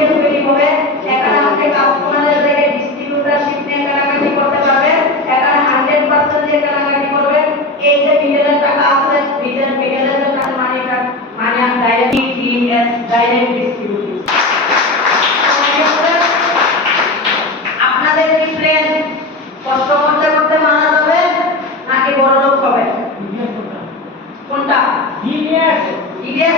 union তৈরি হবে একটা আমাদের কাস্টমারের ডিস্ট্রিবিউটর শিফট নিয়ে কেনাকাটি করতে পারবে একটা হান্ড্রেড পার্সেন্ট করবে এই যে মিডিয়ালের টাকা আছে মিডিয়াল মিডিয়ালের টাকা মানে মানে ডাইরেক্ট ডিএস ডাইরেক্ট ডিস্ট্রিবিউট কোনটা ইডিএস ইডিএস